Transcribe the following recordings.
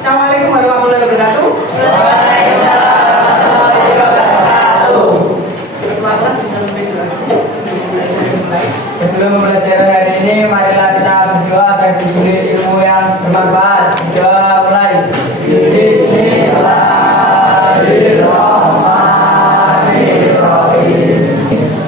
Assalamualaikum warahmatullahi wabarakatuh. Ketua kelas bisa lebih dulu sebelum belajar hari ini, marilah kita berdoa agar diberi ilmu yang bermanfaat. Doa mulai. Bismillahirrahmanirrahim.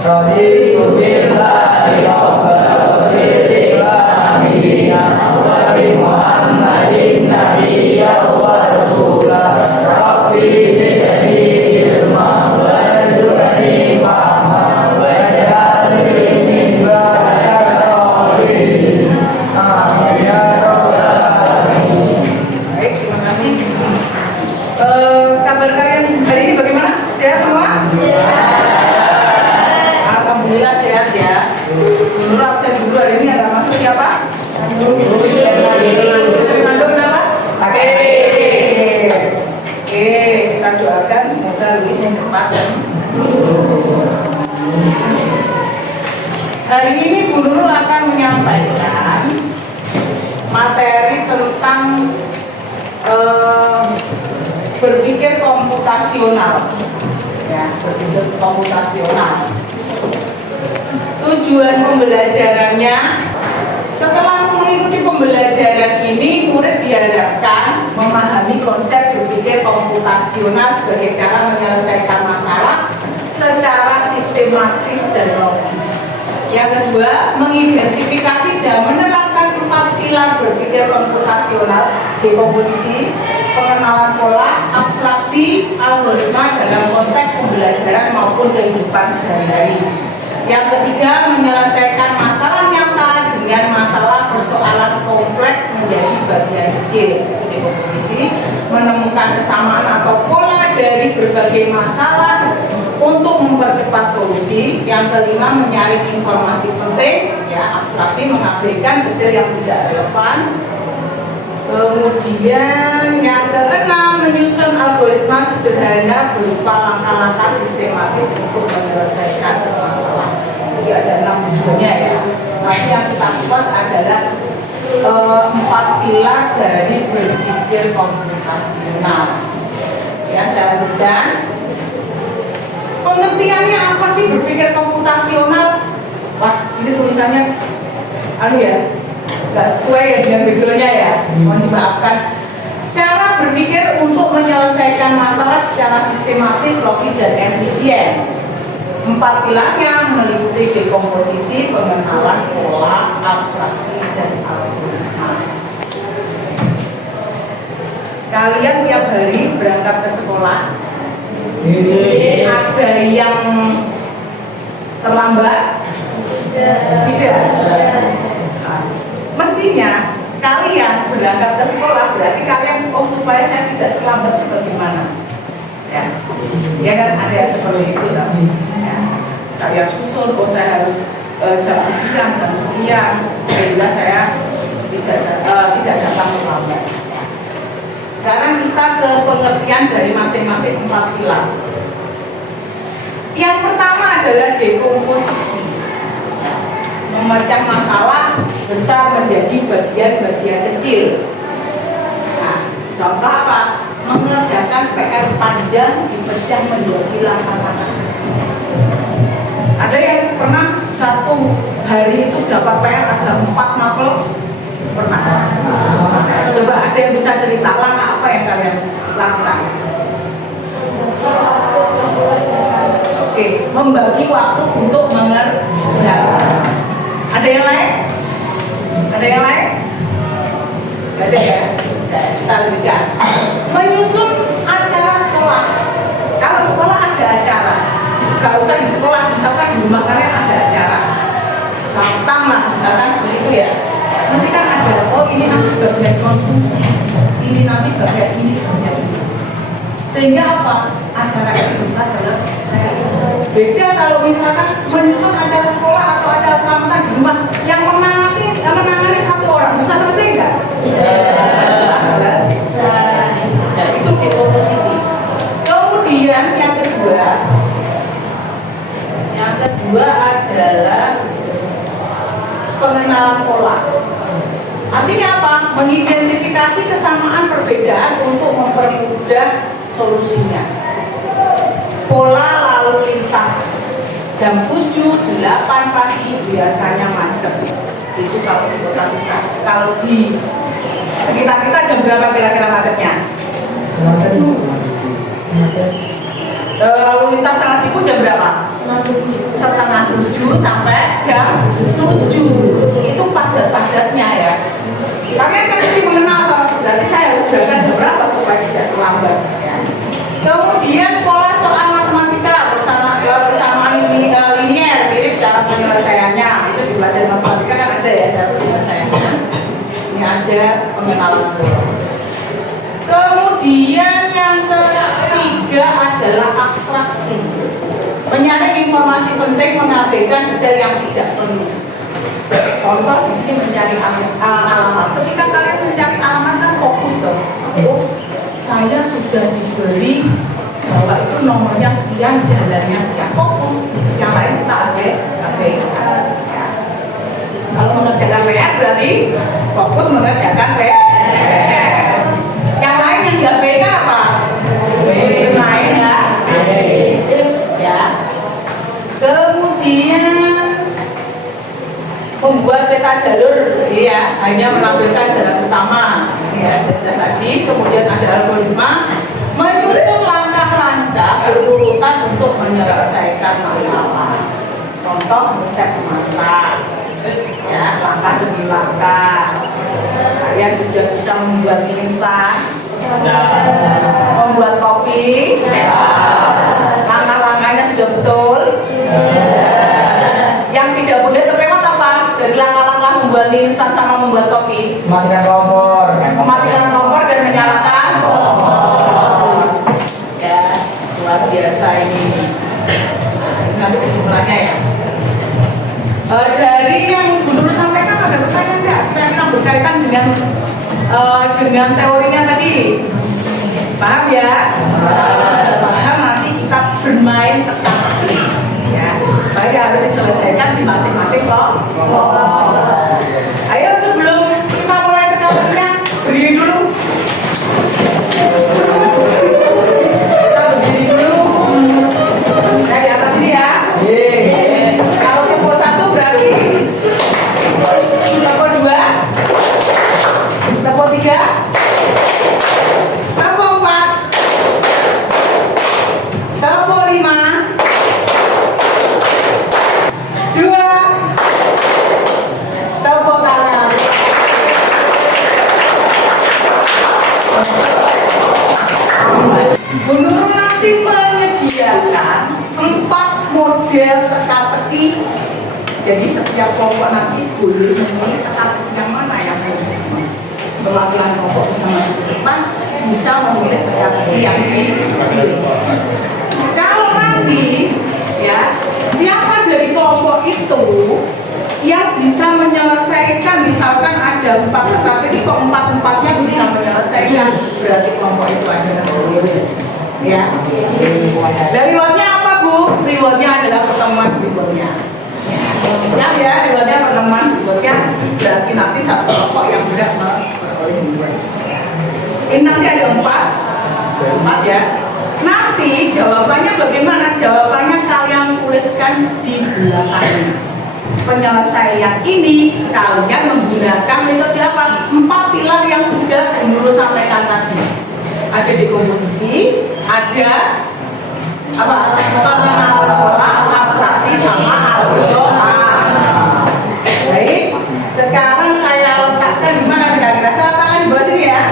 Raditu billahi rabbil alamin wa bi Muhammadin nabiyyan wa rasulah. Rabbi zidni ilma warzuqni fahma waj'alni min ibadika sholihin. Amin ya rabbal alamin. Baik, terima kasih. Kabar kalian hari ini bagaimana? Sehat semua? Alhamdulillah sehat ya. Dulu absen dulu hari ini ada masuk siapa? Mandung apa? Sakit. Oke, kita doakan semoga Luis yang cepat sembuh. Hari ini Bu Nurul akan menyampaikan materi tentang berpikir komputasional. Ya, berpikir komputasional. Tujuan pembelajarannya, setelah mengikuti pembelajaran ini, murid diharapkan memahami konsep berpikir komputasional sebagai cara menyelesaikan masalah secara sistematis dan logis. Yang kedua, mengidentifikasi dan menerapkan 4 pilar berpikir komputasional: dekomposisi, pengenalan pola, abstraksi, algoritma dalam konteks pembelajaran maupun kehidupan sehari-hari. Yang ketiga, menyelesaikan masalah nyata dengan masalah persoalan kompleks menjadi bagian kecil. Dekomposisi, menemukan kesamaan atau pola dari berbagai masalah untuk mempercepat solusi. Yang kelima, menyaring informasi penting. Ya, abstraksi, mengabaikan detail yang tidak relevan. Kemudian yang keenam, menyusun algoritma sederhana berupa langkah-langkah sistematis untuk menyelesaikan masalah. Jadi ada 6 tujuannya ya. Nanti yang kita kupas adalah 4 pilar dari berpikir komputasional. Ya, saya lanjutkan. Pengertiannya apa sih berpikir komputasional? Wah, ini tulisannya ya, nggak sesuai ya dengan backgroundnya ya, mohon dimaafkan. Cara berpikir untuk menyelesaikan masalah secara sistematis, logis, dan efisien. 4 pilarnya meliputi dekomposisi, pengenalan pola, abstraksi, dan algoritma. Kalian tiap hari berangkat ke sekolah, ada yang terlambat? Tidak. Mestinya kalian berangkat ke sekolah berarti kalian supaya saya tidak terlambat itu bagaimana? Ya kan ada yang seperti itu tapi ya, kalian susun, saya harus jam sekian sehingga saya tidak datang terlambat. Sekarang kita ke pengertian dari masing-masing 4 pilar. Yang pertama adalah dekomposisi, memecah masalah besar menjadi bagian-bagian kecil. Nah, contoh apa? Mengerjakan PR panjang dipecah menjadi langkah-langkah kecil. Ada yang pernah satu hari itu dapat PR ada 4 mapel? Pernah? Coba ada yang bisa cerita langkah apa yang kalian lakukan? Oke, membagi waktu untuk mengerjakan. Ada yang lain? Ada yang lain? Gak ada ya? Kita lihat. Menyusun acara sekolah. Kalau sekolah ada acara, gak usah di sekolah, misalkan di rumah kalian ada acara Sabtam lah, misalkan seperti itu ya. Mesti kan ada, oh ini nanti bagian konsumsi, ini nanti bagian ini, bagian ini. Sehingga apa? Acara itu bisa selesai. Beda kalau misalkan menyusun acara sekolah atau acara selamatan di rumah yang menangani satu orang, bisa selesai enggak? Bisa selesai. Dan itu dekomposisi. Kemudian yang kedua adalah pengenalan pola. Artinya apa? Mengidentifikasi kesamaan perbedaan solusinya. Pola lalu lintas jam 7-8 pagi biasanya macet. Itu kalau di kota besar. Kalau di sekitar kita jam berapa kira-kira macetnya? Lalu lintas sangat sibuk jam berapa? Setengah 7 sampai jam 7. Itu padat-padatnya ya. Kalian kan jadi mengenal, berarti saya harus berangkat jam berapa supaya tidak terlambat ya. Kemudian pola soal matematika bersamaan linier, mirip cara penyelesaiannya. Itu di pelajaran matematika kan ada ya cara penyelesaiannya. Ini ada pengenalan. Kemudian yang ketiga adalah abstraksi. Menyaring informasi penting, mengabaikan detail yang tidak perlu. Contoh di sini mencari alamat. Ketika kalian mencari alamat kan fokus dong. Oh, saya sudah diberi bahwa itu nomornya sekian, jalannya sekian, fokus. Yang lain kita abaikan. Ya. Kalau mengerjakan PR berarti fokus mengerjakan PR. Yang lain yang diabaikan apa? Lain ya. Ya. Kemudian membuat peta jalur, ya, hanya menampilkan jalan utama, ya, sudah tadi. Kemudian ada algoritma, menyusun langkah-langkah berurutan untuk menyelesaikan masalah. Contoh resep masak, ya, langkah demi langkah. Kalian sudah bisa membuat mie instan, membuat kopi, langkah-langkahnya sudah betul. Yang tidak boleh terlewat apa? Dari langkah-langkah membuat mie instan sama membuat kopi. Mematikan kompor dan menyalakan kompor. Ya, luar biasa ini. Ini nanti kesimpulannya ya. Dari yang Guru sampaikan ada pertanyaan nggak? Kira-kira berkaitan dengan teorinya tadi. Paham ya? Paham, nanti kita bermain teka-teki. Ya, baik harus diselesaikan di masing-masing kelompok. Ayo sebelum kita mulai teka-tekinya, berdiri dulu. Kita berdiri dulu. Nah, di atas ini ya. Kalau tempo 1 berarti tempo 2, tempo 3, tempo 4, tempo 5, 2, tepuk tangan. Bu Nurul nanti menyediakan 4 model teka-teki. Jadi setiap kelompok nanti boleh memilih teka-teki yang mana yang perwakilan kelompok bisa maju ke depan, bisa memilih teka-teki yang dipilih. Kalau nanti ya, siapa dari kelompok itu yang bisa menyelesaikan, misalkan ada 4 teka-teki kok 4-4-nya bisa menyelesaikan, berarti kelompok itu adalah ya. Dari rewardnya apa Bu? Rewardnya adalah pertemuan berikutnya. Ya, rewardnya pertemuan berikutnya, berarti nanti satu kelompok yang berhak memperoleh reward. Ini nanti ada 4 ya. Nanti jawabannya bagaimana? Jawabannya kalian tuliskan di belakang. Penyelesaian ini kalian menggunakan metode apa? 4 pilar yang sudah Guru sampaikan tadi. Ada dekomposisi, ada apa? Pengenalan pola, abstraksi sama algoritma. Baik, sekarang saya letakkan di mana kira-kira? Saya letakkan di bawah sini ya.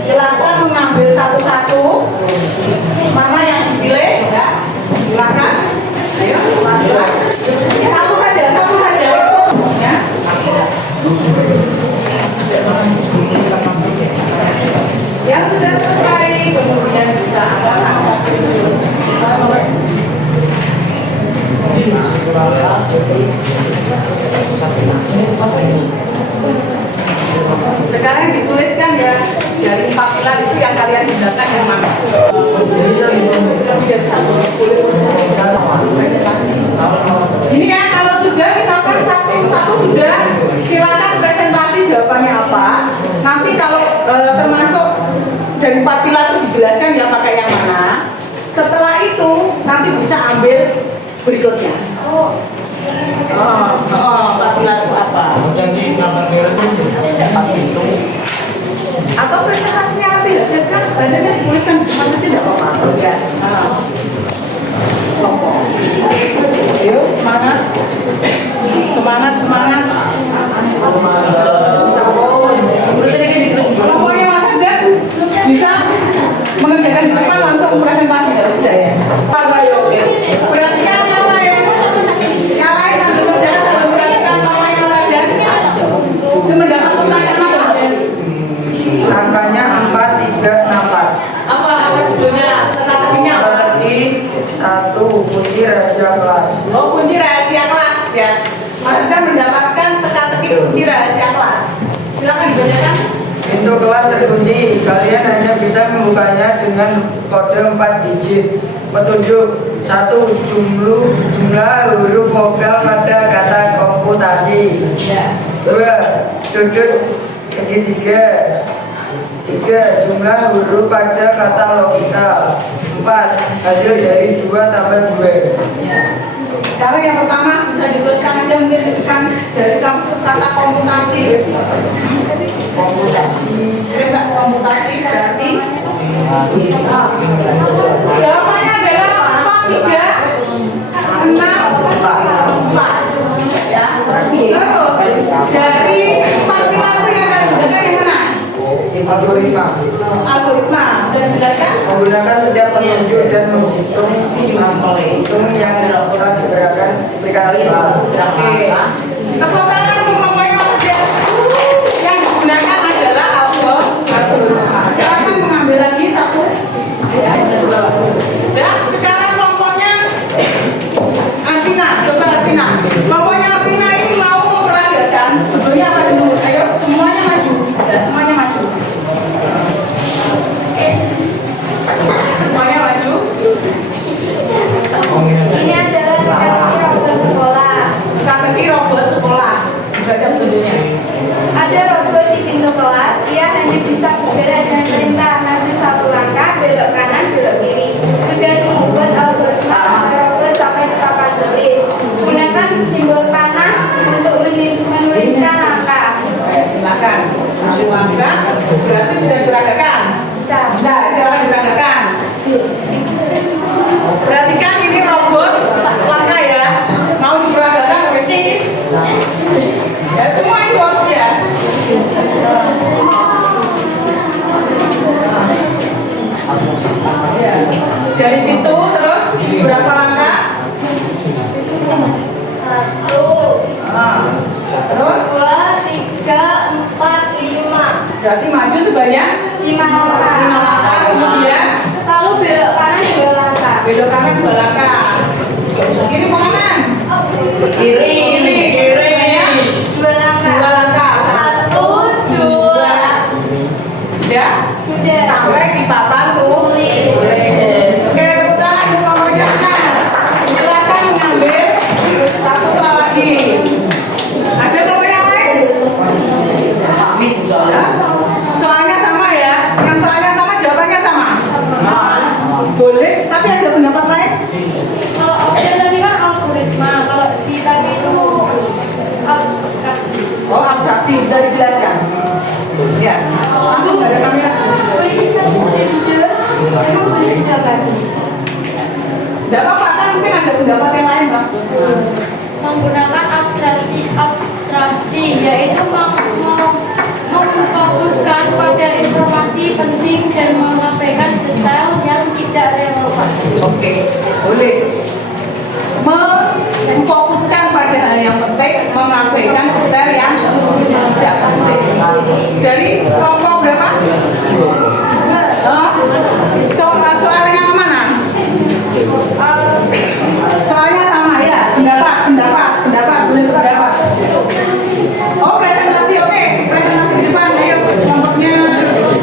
Silakan mengambil satu-satu. Mana yang dipilih? Ya. Silakan. Ayo, satu saja. Ya. Yang sudah selesai, kemudian bisa sekarang dituliskan ya, dari 4 pilar itu yang kalian gunakan yang mana? Ini ya, kalau sudah misalkan satu sudah, silakan presentasi jawabannya apa. Nanti kalau termasuk dari 4 pilar itu dijelaskan dia pakai yang mana. Setelah itu nanti bisa ambil berikutnya. Oh, 4 pilar itu apa? Jadi gambar merah itu dapat pintu. Atau presentasinya nanti hasilkan, bahasanya dituliskan di depan saja tidak apa-apa. Ya. Yuk, semangat. Semangat. Kelompoknya Mas Adam bisa mengerjakan di depan langsung presentasi sudah ya. Pak Ayo. Berarti yang mana ya? Yang lain sambil berjalan sambil perhatikan apa yang Mas Adam itu mendapat pertanyaan apa? Angkanya 4, 3, 4. Apa judulnya? Teka-tekinya apa? Teka-teki 1 kunci rahasia kelas. Oh, kunci rahasia kelas ya. Mas Adam mendapatkan teka-teki kunci rahasia kelas. Silakan dibacakan. Pintu kelas terkunci. Kalian hanya bisa membukanya dengan kode 4 digit. Petunjuk 1. Jumlah huruf vokal pada kata komputasi. Ya. 2. Sudut segitiga. 3. Jumlah huruf pada kata logika. 4. Hasil dari 2 tambah 2. Ya. Sekarang yang pertama bisa dituliskan aja mungkin di depan dari kata komputasi. Coba komputasi berarti jawabannya adalah 4, 3, 6, 4 ya. Terus dari 4 pilar itu yang akan digunakan yang mana? Algoritma. Bisa dijelaskan? Menggunakan setiap petunjuk dan menghitung yang telah diberikan aplikasi. Oke. Tepuk tangan untuk memulai maksudnya. Yang digunakan adalah algoritma. Silakan mengambil lagi satu. Dan sekarang kelompoknya Arvina. Coba Arvina. Kelompoknya Arvina ini mau memperagakan. Judulnya apa dulu? Ayo semuanya maju. Ya, semuanya maju. Semuanya maju. Ini adalah teka-teki robot sekolah. Teka-teki robot sekolah. Baca petunjuknya. Ada robot di pintu kelas. Ia hanya bisa bergerak dengan perintah maju 1 langkah, belok kanan, belok kiri. Tugas membuat algoritma agar robot sampai ke papan tulis. Gunakan simbol panah untuk menuliskan langkah. Silakan. Masuk langkah. Berarti bisa diperagakan. Bisa. Bisa, silakan diperagakan. Perhatikan ini robot langkah ya. Mau diperagakan berarti ya semua ikut ya. Ya. Dari pintu terus berapa langkah? 1, Terus 2, 3, 4, 5. berarti maju sebanyak 5 5 langkah. langkah. Kemudian Lalu belok kanan 2 langkah. belok kanan 2 langkah. Kiri ke kanan. Kiri. 2 langkah. 2 langkah. 1, 2. Ya. Sudah. Sampai di papan tulis. Oke, tepuk tangan untuk kelompoknya. Silakan mengambil satu soal lagi. Ada kelompok yang lain? Ya. Soalnya sama ya. Yang soalnya sama jawabannya sama. Boleh, tapi ada pendapat lain? Kalau option tadi kan algoritma, kalau di tadi itu abstraksi. Oh, abstraksi bisa dijelaskan. Ya. Langsung dari kamera. Ini kan jujur, emang boleh dijabat. Tidak apa-apa kan mungkin ada pendapat yang lain, Pak. Menggunakan abstraksi, yaitu memfokuskan pada informasi penting dan mengabaikan detail yang tidak relevan. Oke, boleh. Memfokuskan pada hal yang penting, mengabaikan detail yang tidak penting. Dari kelompok berapa? Soalnya yang mana? Soalnya sama ya, pendapat, boleh pendapat. Oh, presentasi, oke. Presentasi di depan, ayo. Kelompoknya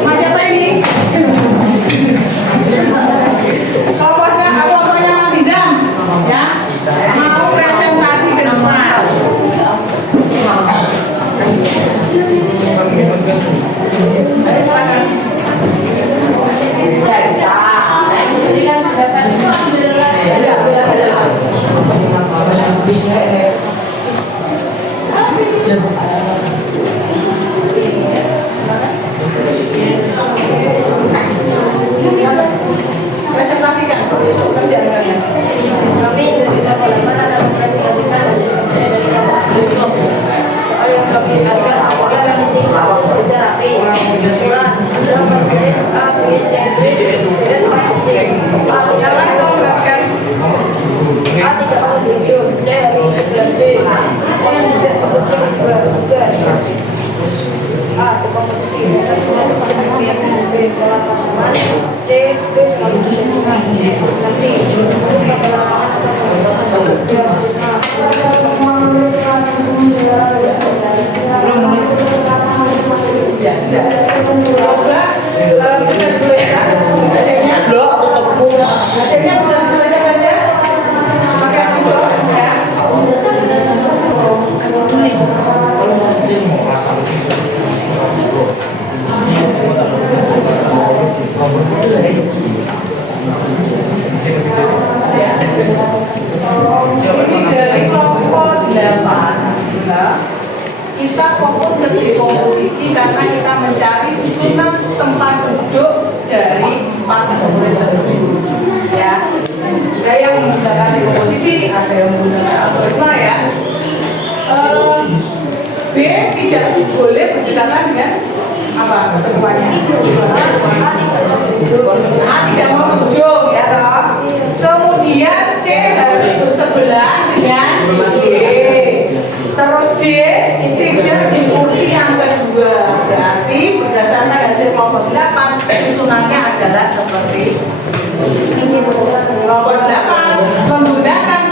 Mas siapa ini? Kelompoknya Mas Rizam, ya. Mau presentasi ke depan. Ayo, silakan. Yang lain dong, kan? Ya, sudah. Coba bisa dulu ya. Hasilnya bisa dulu aja. Pakai sendok ya. Ini dari kelompok 8 ya. Kita fokus ke dekomposisi karena kita mencari susunan tempat duduk dari 4 komponen tersebut ya. Ada yang menggunakan dekomposisi, ada yang menggunakan algoritma ya. B tidak boleh berdekatan dengan apa ketentuannya? A tidak mau berujung ya toh. Kemudian C harus bersebelah dengan D. Terus D tidak di kursi yang kedua. Berarti berdasarkan hasil kelompok 8 susunannya adalah seperti kelompok 8 menggunakan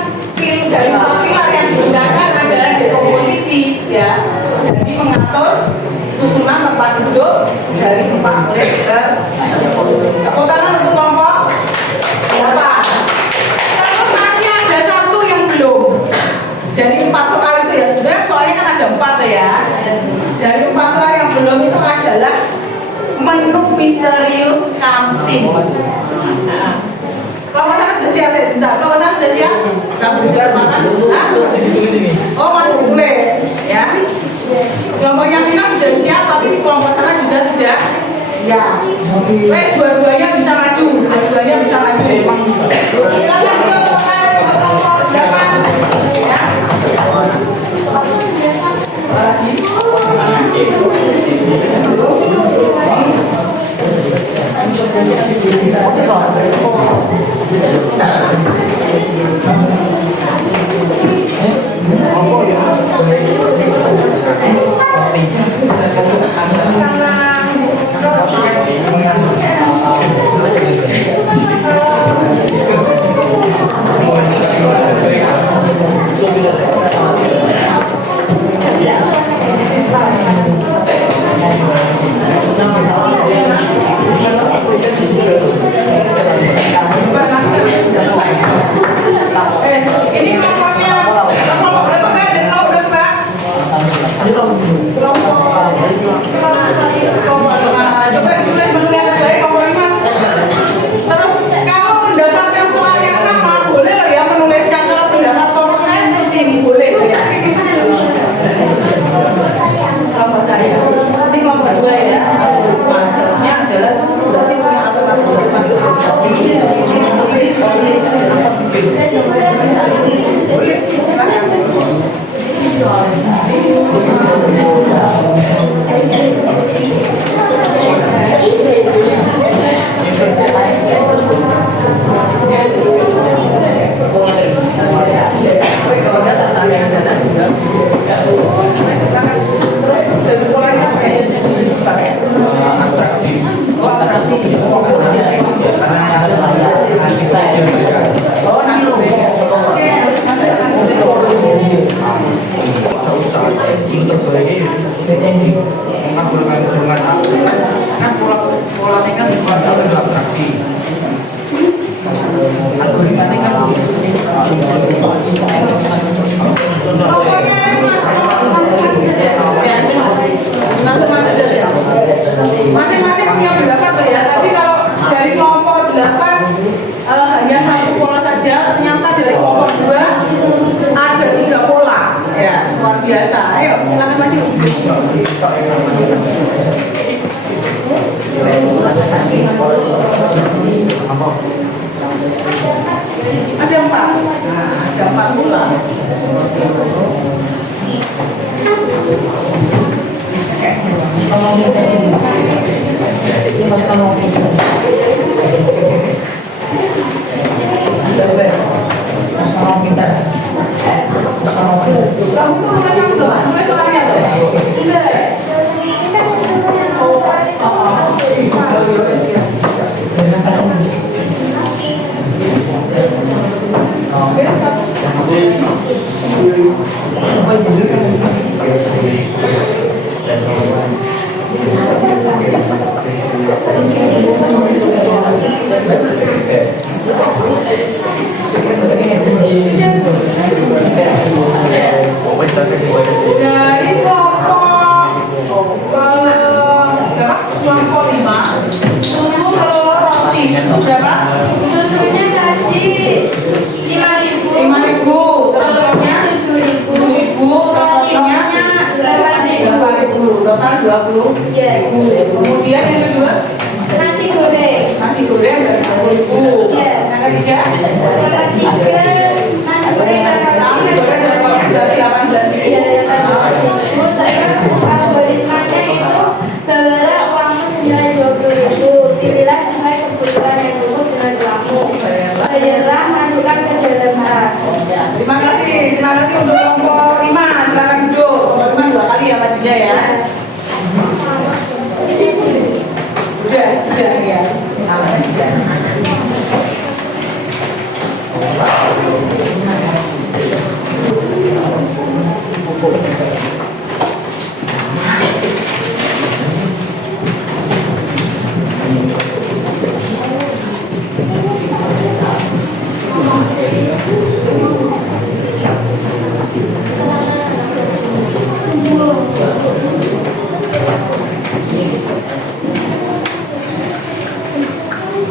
dari pilar yang digunakan adalah dekomposisi ya. Jadi mengatur susunan tempat duduk dari 4 murid ke 1. Tepuk tangan untuk kelompok 8. Terus masih ada satu yang belum. Dari 4 soal itu ya, sebenarnya soalnya kan ada 4 ya. Dari 4 soal yang belum itu adalah menu misterius kantin. Nah, kelompok sana sudah siap, saya sebentar. Kelompok sana sudah siap? Kamu juga makan? Oh, masih ditulis ya. Kelompok yang kita sudah siap, tapi di kelompok sana juga sudah ya. Wes, dua-duanya bisa maju. Dua-duanya bisa maju. Silakan untuk kelompok 8 ya. Ini kelompoknya kelompok berapa kan? Ada kelompok berapa? Coba ditulis menunya terbaik kelompok 5. Terus kalau mendapatkan soal yang sama boleh ya menuliskan kalau pendapat kelompok saya seperti ini boleh ya. Kelompok saya ini kelompok 2 ya. Masalahnya adalah berarti punya masing-masing punya pendapat tuh ya. Tapi kalau dari kelompok 8 hanya satu pola saja, ternyata dari kelompok 2 ada 3 pola ya, luar biasa. Ayo silakan maju. Ada 4. Nah, ada 4 pola. Oke.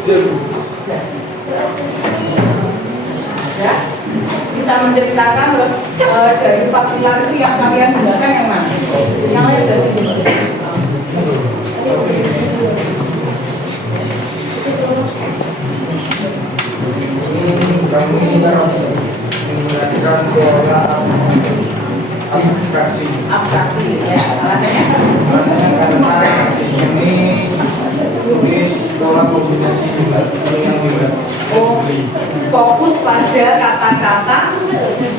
Ya, bisa menceritakan terus dari 4 pilar itu yang kalian gunakan yang mana? Yang lain sudah Kami menggunakan pola abstraksi. abstraksi ya, alasannya Karena di sini tulis pola kombinasi yang juga fokus pada kata-kata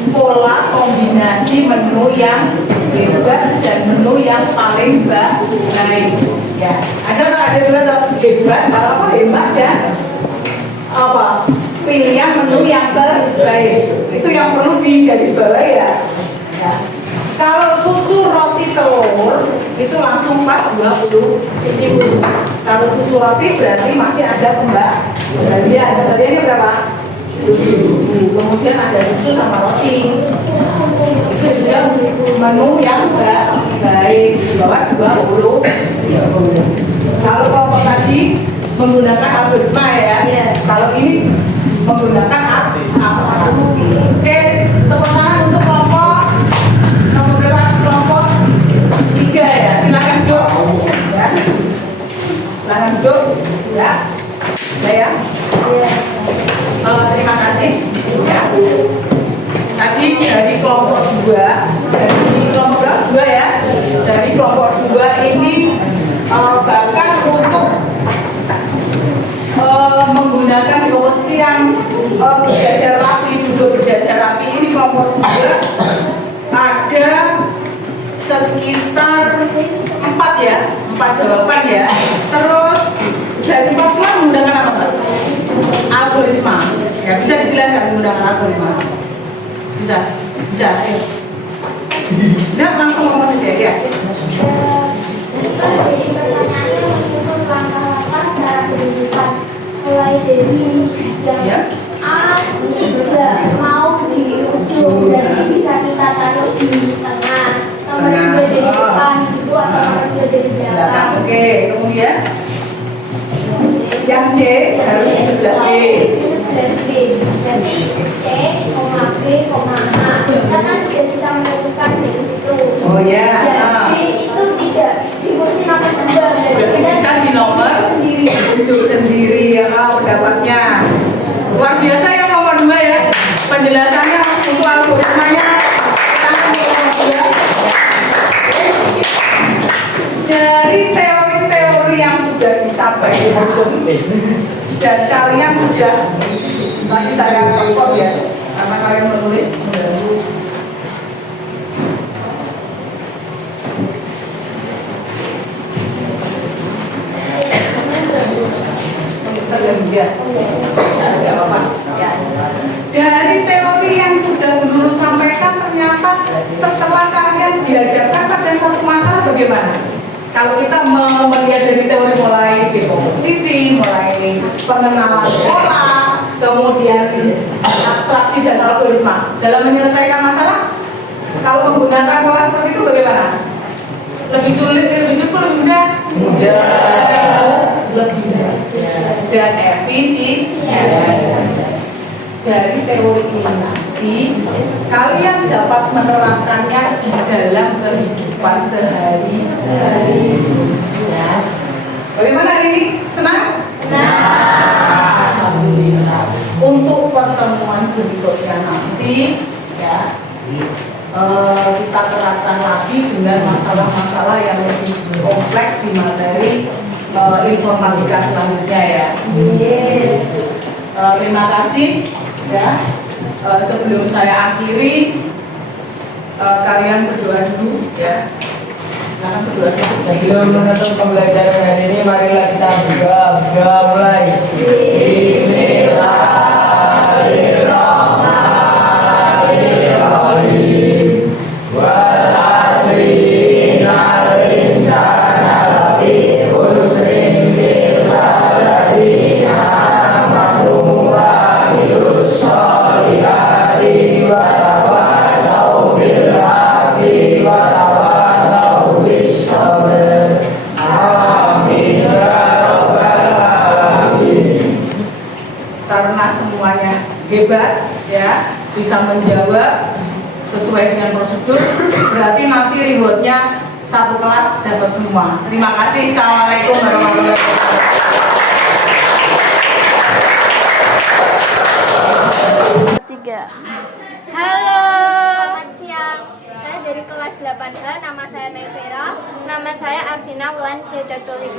pola kombinasi menu yang hebat dan menu yang paling baik. Ya, ada hebat, apa hebat dan apa pilihan menu yang terbaik. Itu yang perlu digarisbawahi ya. Ya. Kalau susu roti telur itu langsung pas 20.000. Kalau susu roti berarti masih ada kembalian. Kembaliannya berapa? 10.000. Kemudian ada susu sama roti. Itu juga menu yang baik di bawah 20.000. Kalau kelompok tadi menggunakan algoritma ya. Kalau ini menggunakan abstraksi. Oke, tepuk tangan untuk kelompok nomor berapa? Kelompok 3 ya. Silakan duduk. Ya. Silakan duduk. Ya. Ya. Terima kasih. Ya. Tadi dari kelompok 2, dari kelompok 2 ya. Dari kelompok 2 ini bahkan untuk menggunakan posisi yang berjajar rapi, duduk berjajar rapi ini kelompok 2 ada sekitar 4 ya, 4 jawaban ya. Terus dari 4 menggunakan apa Pak? Algoritma. Ya, bisa dijelaskan menggunakan algoritma? Bisa, ayo. Nah, langsung ngomong saja ya. Mulai dari yang A juga mau di ujung, jadi bisa kita taruh di tengah. Nomor 2 dari depan itu atau nomor 2 dari belakang. Oke, kemudian yang C harus di sebelah B. Jadi C, B, A. Kita kan tidak bisa menentukan dari situ. Oh ya. Jadi itu tidak di kursi nomor 2. Berarti bisa di nomor ujung sendiri ya pendapatnya. Luar biasa ya nomor 2 ya. Penjelasannya untuk algoritmanya. Dari teori-teori yang sudah disampaikan dan kalian sudah masih saya rekod ya karena kalian menulis mengganggu. Dari teori yang sudah dulu sampaikan ternyata setelah kalian dihadapkan pada satu masalah bagaimana? Kalau kita melihat dari teori mulai dekomposisi, mulai pengenalan pola, kemudian abstraksi dan algoritma dalam menyelesaikan masalah, kalau menggunakan pola seperti itu bagaimana? Lebih sulit, lebih mudah? Lebih mudah dan efisien. Dari teori ini nanti kalian dapat menerapkannya di dalam kehidupan sehari-hari. Ya. Bagaimana hari ini? Senang? Senang. Alhamdulillah. Untuk pertemuan berikutnya nanti, ya, kita terapkan lagi dengan masalah-masalah yang lebih kompleks di materi informatika selanjutnya ya. Terima kasih ya. Sebelum saya akhiri, kalian berdoa dulu ya. Karena berdoa dulu. Sebelum menutup pembelajaran hari ini, marilah kita berdoa mulai. Bismillahirrahmanirrahim. Wal asri innal insana lafi khusrin illa alladziina amanu wa amilus sholihati wa tawassaw bil haqqi wa tawassaw bis sabr. Amin. hebat ya, bisa menjawab sesuai dengan prosedur, berarti nanti rewardnya satu kelas dapat semua. Terima kasih. Assalamualaikum warahmatullahi wabarakatuh. Halo, selamat siang. Saya dari kelas 8H, nama saya Nevera. Nama saya Arvina Wulan Syedatu 5.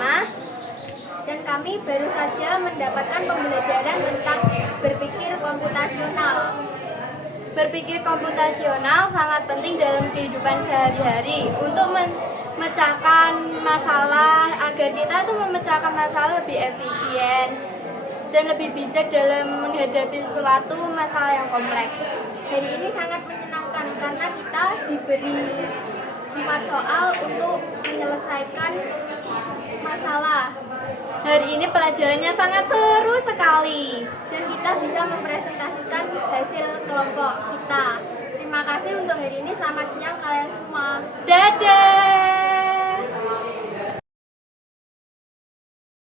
Dan kami baru saja mendapatkan pembelajaran tentang berpikir komputasional. Berpikir komputasional sangat penting dalam kehidupan sehari-hari untuk memecahkan masalah, agar kita tuh memecahkan masalah lebih efisien dan lebih bijak dalam menghadapi suatu masalah yang kompleks. Hari ini sangat menyenangkan karena kita diberi 4 soal untuk menyelesaikan masalah. Hari ini pelajarannya sangat seru sekali dan kita bisa mempresentasikan hasil kelompok kita. Terima kasih untuk hari ini. Selamat siang kalian semua. Dadah.